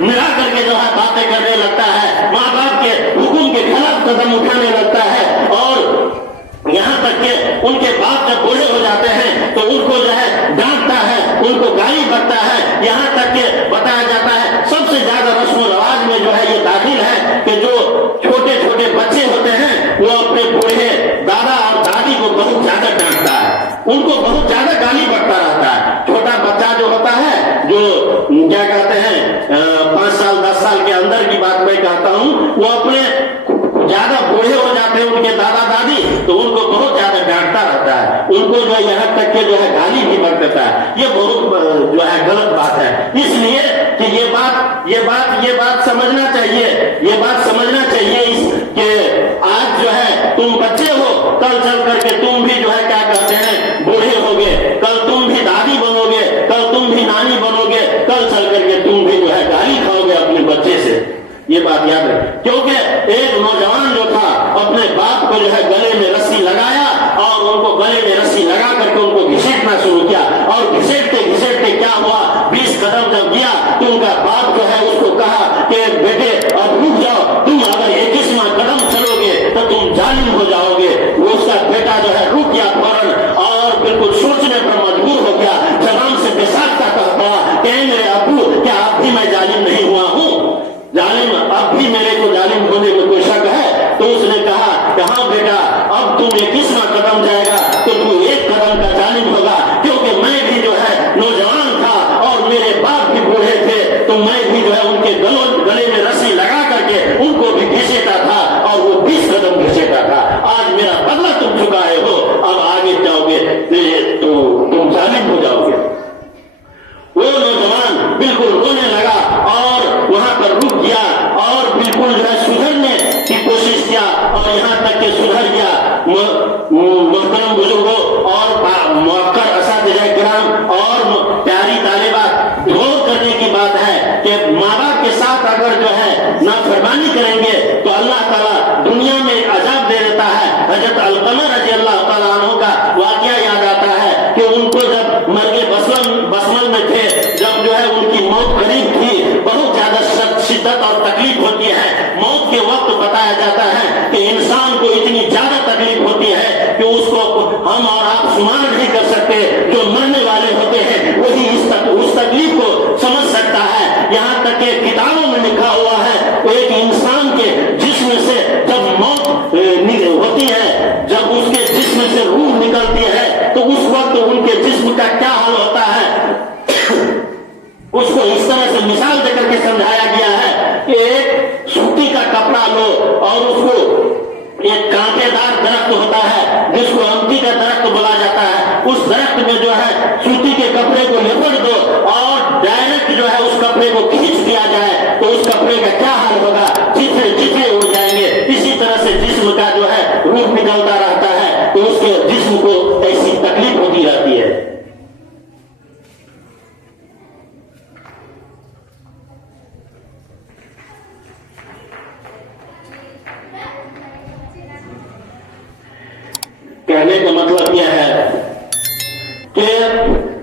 मिला करके जो है बातें करने लगता है, माँ बाप के हुक्म के खिलाफ कदम उठाने लगता है, और यहाँ तक के उनके बाप जब बूढ़े हो जाते हैं तो उनको जो है डांटता है, उनको गाली बकता है। यहाँ तक के बताया जाता है सबसे ज्यादा रस्म रिवाज में जो है ये दाखिल है कि जो छोटे छोटे बच्चे होते हैं वो अपने बूढ़े दादा और दादी को बहुत ज्यादा डांटता है, उनको बहुत ज्यादा गाली बकता रहता है। छोटा बच्चा जो होता है, जो क्या कहते हैं 5 साल 10 साल के अंदर की बात मैं कहता हूँ, वो अपने ज्यादा बूढ़े हो जाते हैं उनके दादा दादी, तो उनको बहुत ज्यादा डांटता रहता है, उनको जो यहाँ तक के जो है गाली भी बक देता है। ये बहुत जो है गलत बात है। इसलिए कि ये बात समझना चाहिए, ये बात समझना चाहिए कि आज जो है तुम बच्चे हो, कल चल करके तुम भी जो है क्या कहते हैं बूढ़े होगे, कल तुम भी दादी बनोगे, कल तुम भी नानी बनोगे, कल चल करके तुम भी जो है गाली खाओगे अपने बच्चे से। ये बात याद है, क्योंकि एक नौजवान जो था अपने बाप को जो है गले में रस्सी लगाया और उनको गले में रस्सी लगा करके उनको घसीटना शुरू किया, और घसीटते घसीटते क्या हुआ, 20 कदम जब गया तो उनका बाप जो है उसको कहा कि बेटे अब रुक जाओ, तुम अगर 21वां कदम चलोगे तो तुम जालिम हो जाओगे। वो उसका बेटा जो है रुक गया फौरन और बिल्कुल सोचने पर मजबूर हो गया, जबान से बेसाख्ता कह पड़ा कि मेरे अब्बू क्या अब भी मैं जालिम नहीं हुआ हूँ, जालिम अब भी मेरे को जालिम होने में कोई शक है? तो उसने कहा कि हाँ बेटा, अब तुम 21वां कदम जाएगा तो तू 1 कदम का जालिम होगा, क्योंकि मैं भी जो है नौजवान था और मेरे बाप भी बूढ़े थे, तो मैं भी जो है उनके गले में रस्सी लगा करके उनको भी घसीटा था और वो 20 कदम घसीटा था। आज मेरा बदला तुम चुकाए हो, अब आगे जाओगे तो तुम जालिम हो जाओगे। वो नौजवान बिल्कुल रोने लगा और वहां पर रुक गया और बिल्कुल जो है सुधरने की कोशिश किया, और यहाँ तक के सुधर गया। मोहतरम बुजुर्गों और मौकर असातिज़ाए किराम और प्यारी तालिबात, गौर करने की बात है कि माँ बाप के साथ अगर जो है नाफरमानी करेंगे तो अल्लाह ताला दुनिया में अजाब दे देता है। हजरत अलकमा रजी अल्लाह ताला अन्हु का वाकया याद आता है कि उनको जब मर्गे बसमल में थे, जब जो है उनकी मौत करीब थी, बहुत ज्यादा शिद्दत और तकलीफ होती है। मौत के वक्त बताया जाता है कि इंसान को इतनी ज्यादा तकलीफ होती है कि उसको हम और आप शुमार नहीं कर सकते। जो मरने वाले होते हैं वही उस तकलीफ को समझ सकता है। यहाँ तक के किताबों में लिखा हुआ है, एक इंसान के जिस्म से जब मौत होती है, जब उसके जिस्म से रूह निकलती है, तो उस वक्त उनके जिस्म का क्या हाल होता है, उसको इस तरह से मिसाल देकर के समझाया गया है कि एक सूती का कपड़ा लो और उसको, एक कांटेदार दरख्त होता है जिसको अमती का दरख्त बोला जाता है, उस दरख्त में जो है सूती के कपड़े को लिपट दो और डायरेक्ट जो है उस कपड़े को खींच दिया जाए तो उस कपड़े का क्या हाल होगा, चिथड़े चिथड़े हो जाएंगे। इसी तरह से जिस्म का जो है रूह निकलता रहता है, तो उसके जिस्म को ऐसी तकलीफ होती रहती है। कहने का मतलब यह है कि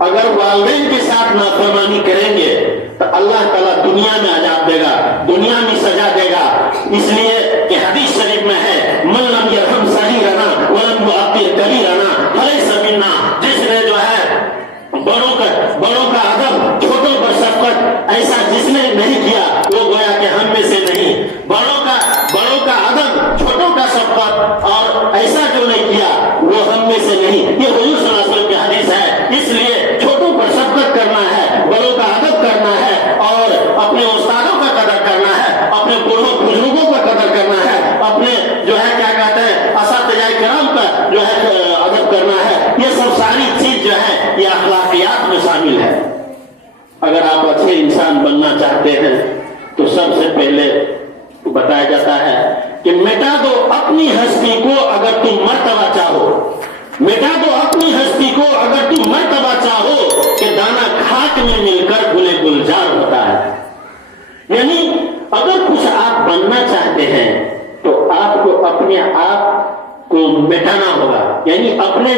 अगर वालिदैन के साथ नाफरमानी करेंगे तो अल्लाह ताला दुनिया में अजाब देगा, दुनिया में सजा देगा। इसलिए कि हदीस शरीफ में है, मन लम यरहम सगीरना वलम युअक्किर कबीरना फलैसा मिन्ना, जिसने जो है बड़ों का अदब, छोटों पर शफकत ऐसा जिसने नहीं किया वो गोया कि हम में से नहीं। बड़ों का अदब, छोटों का शफकत और ऐसा जो नहीं किया वो हम में से नहीं। ये हुजूर सल्लल्लाहु अलैहि वसल्लम की हदीस है। इसलिए छोटों पर शफकत करना है, बड़ों का अदब करना है और अपने उस्तादों का कदर करना है, अपने बूढ़ों बुजुर्गों का कदर करना है, अपने जो है क्या कहते हैं असातिज़ाए किराम का जो है अदब करना है। ये सब सारी चीज जो है ये अखलाकियात में शामिल है। अगर आप अच्छे इंसान बनना चाहते हैं तो सबसे पहले बताया जाता है कि मिटा दो अपनी हस्ती को अगर तुम मर्तबा चाहो, मिटा दो अपनी हस्ती को अगर तुम मर्तबा चाहो, कि दाना खाक में मिलकर गुले गुलजार होता है। यानी अगर कुछ आप बनना चाहते हैं तो आपको अपने आप को मिटाना होगा, यानी अपने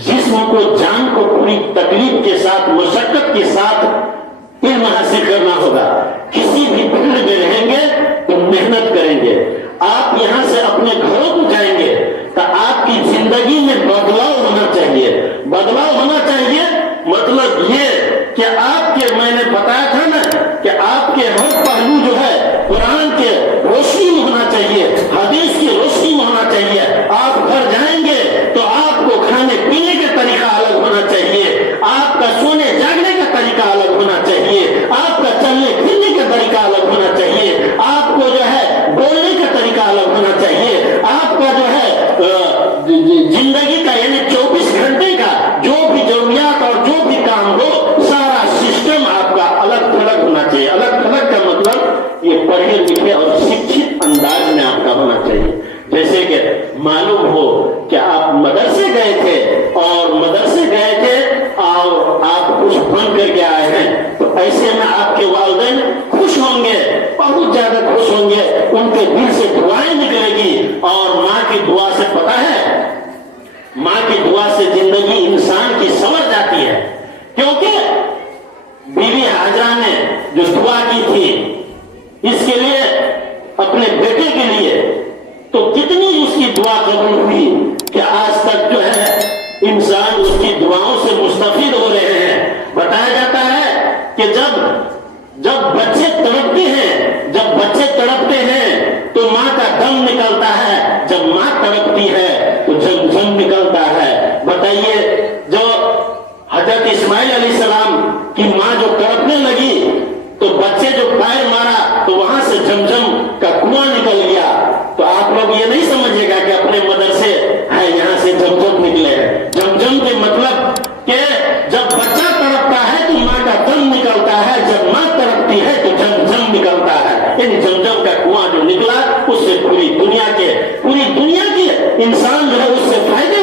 जिस्म को, जान को पूरी तकलीफ के साथ, मशक्कत के साथ इल्म हासिल करना होगा। किसी تھی اس کے لیے اپنے بیٹے کے لیے، تو کتنی اس کی دعا قبول ہوئی کہ آج تک جو ہے انسان اس کی دعاؤں سے مستفید ہو رہے ہیں۔ بتایا جاتا ہے کہ جب بچے تڑپتے ہیں تو ماں کا دم نکلتا ہے، جب ماں تڑپتی ہے تو جم نکلتا ہے۔ بتائیے، جو حضرت اسماعیل علیہ السلام کی ماں جو تڑپنے لگی تو بچے جو پیر مارا تو وہاں سے جمجم کا کنواں نکل گیا۔ تو آپ لوگ یہ نہیں سمجھے گا کہ اپنے مدرسے ہے یہاں سے جمجم نکلے ہیں۔ جمجم کے مطلب کہ جب بچہ تڑپتا ہے تو ماں کا دم نکلتا ہے، جب ماں تڑپتی ہے تو جمجم نکلتا ہے۔ یعنی جمجم کا کنواں جو نکلا اس سے پوری دنیا کے انسان جو ہے اس سے فائدے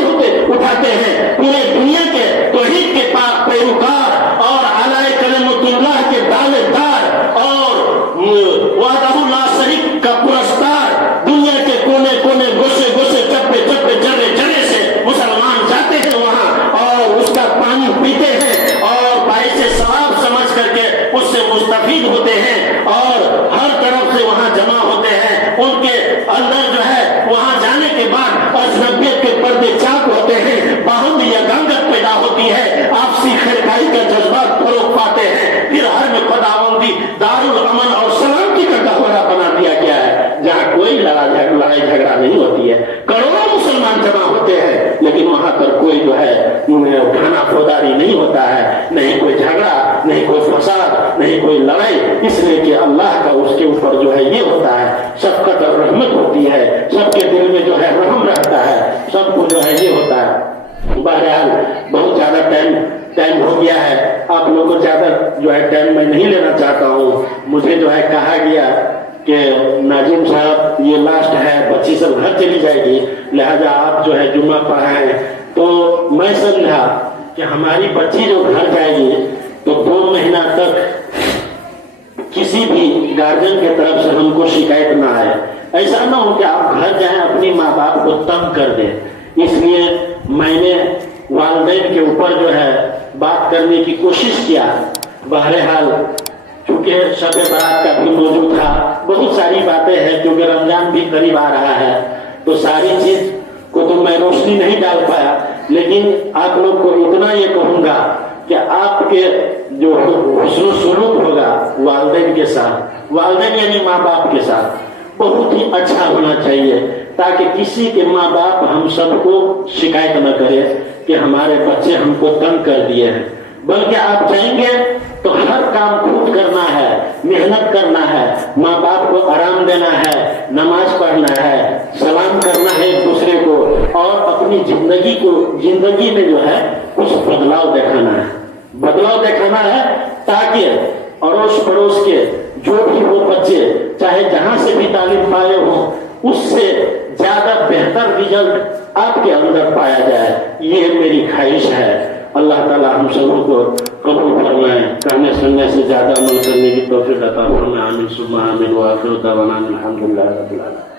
اٹھاتے ہیں۔ پورے دنیا کے توحید کے پیروکار اور اعلی کلمۃ اللہ کے دعوے دار اور وحدہ لا شریک کا پرستار دنیا کے کونے کونے گوشے چپے جرے سے مسلمان جاتے ہیں وہاں اور اس کا پانی پیتے ہیں اور باعث ثواب سمجھ کر کے اس سے مستفید ہوتے ہیں اور ہر طرف سے وہاں جمع ہوتے ہیں۔ ان کے اندر جو ہے وہاں جانے کے بعد اجنبیت کے پردے چاک ہوتے ہیں، باہم یگانگت پیدا ہوتی ہے، آپسی خیرخواہی کا جذبات فروغ پاتے ہیں۔ پھر ہر میں خداوندی دارالامن اور سلامتی کا گہوارہ بنا دیا گیا ہے، جہاں کوئی لڑائی جھگڑا نہیں ہوتی ہے۔ کروڑوں مسلمان جمع ہوتے ہیں لیکن وہاں پر کوئی جو ہے کھانا کھوداری نہیں ہوتا ہے، نہیں کوئی جھگڑا، نہیں کوئی فساد، نہیں کوئی لڑائی، اس لیے کہ اللہ کا اس کے اوپر جو ہے یہ ہوتا ہے، شفقت اور رحمت ہوتی ہے، سب کے دل میں جو ہے رحم رہتا ہے، سب کو جو ہے یہ ہوتا ہے۔ بہرحال بہت زیادہ ٹائم ہو گیا ہے، آپ لوگوں کو زیادہ جو ہے ٹائم میں نہیں لینا چاہتا ہوں۔ مجھے جو ہے کہا گیا کہ ناظم صاحب یہ لاسٹ ہے، بچی سب گھر چلی جائے گی، لہذا آپ جو ہے جمعہ پڑھائیں۔ تو میں سمجھا کہ ہماری بچی جو گھر جائے گی تو 2 مہینہ تک کسی بھی گارجن کی طرف سے ہم کو شکایت نہ آئے۔ ایسا نہ ہو کہ آپ گھر جائیں اپنی ماں باپ کو تنگ کر دیں۔ اس لیے میں نے والدین کے اوپر جو ہے بات کرنے کی کوشش کیا۔ بہرحال چونکہ شب برات کا بھی موضوع تھا، بہت ساری باتیں ہیں، کیونکہ رمضان بھی قریب آ رہا ہے تو ساری چیز کو تو میں روشنی نہیں ڈال پایا، لیکن آپ لوگ کو اتنا یہ کہوں گا کہ آپ کے جو حسن و سلوک ہوگا والدین کے ساتھ، والدین یعنی ماں باپ کے ساتھ، بہت ہی اچھا ہونا چاہیے تاکہ کسی کے ماں باپ ہم سب کو شکایت نہ کرے کہ ہمارے بچے ہم کو تنگ کر دیے ہیں، بلکہ آپ جائیں گے تو ہر کام خود کرنا ہے، محنت کرنا ہے، ماں باپ کو آرام دینا ہے، نماز پڑھنا ہے، سلام کرنا ہے ایک دوسرے کو، اور اپنی زندگی میں جو ہے کچھ بدلاؤ دکھانا ہے تاکہ اڑوس پڑوس کے جو بھی وہ بچے چاہے جہاں سے بھی تعلیم پائے ہوں اس سے زیادہ بہتر رزلٹ آپ کے اندر پایا جائے، یہ میری خواہش ہے۔ اللہ تعالی ہم سب کو قبول فرمائے، کہنے سننے سے زیادہ عمل کرنے کی توفیق عطا فرمائے۔ آمین ثم آمین، وآخر دعوانا الحمدللہ رب العالمین۔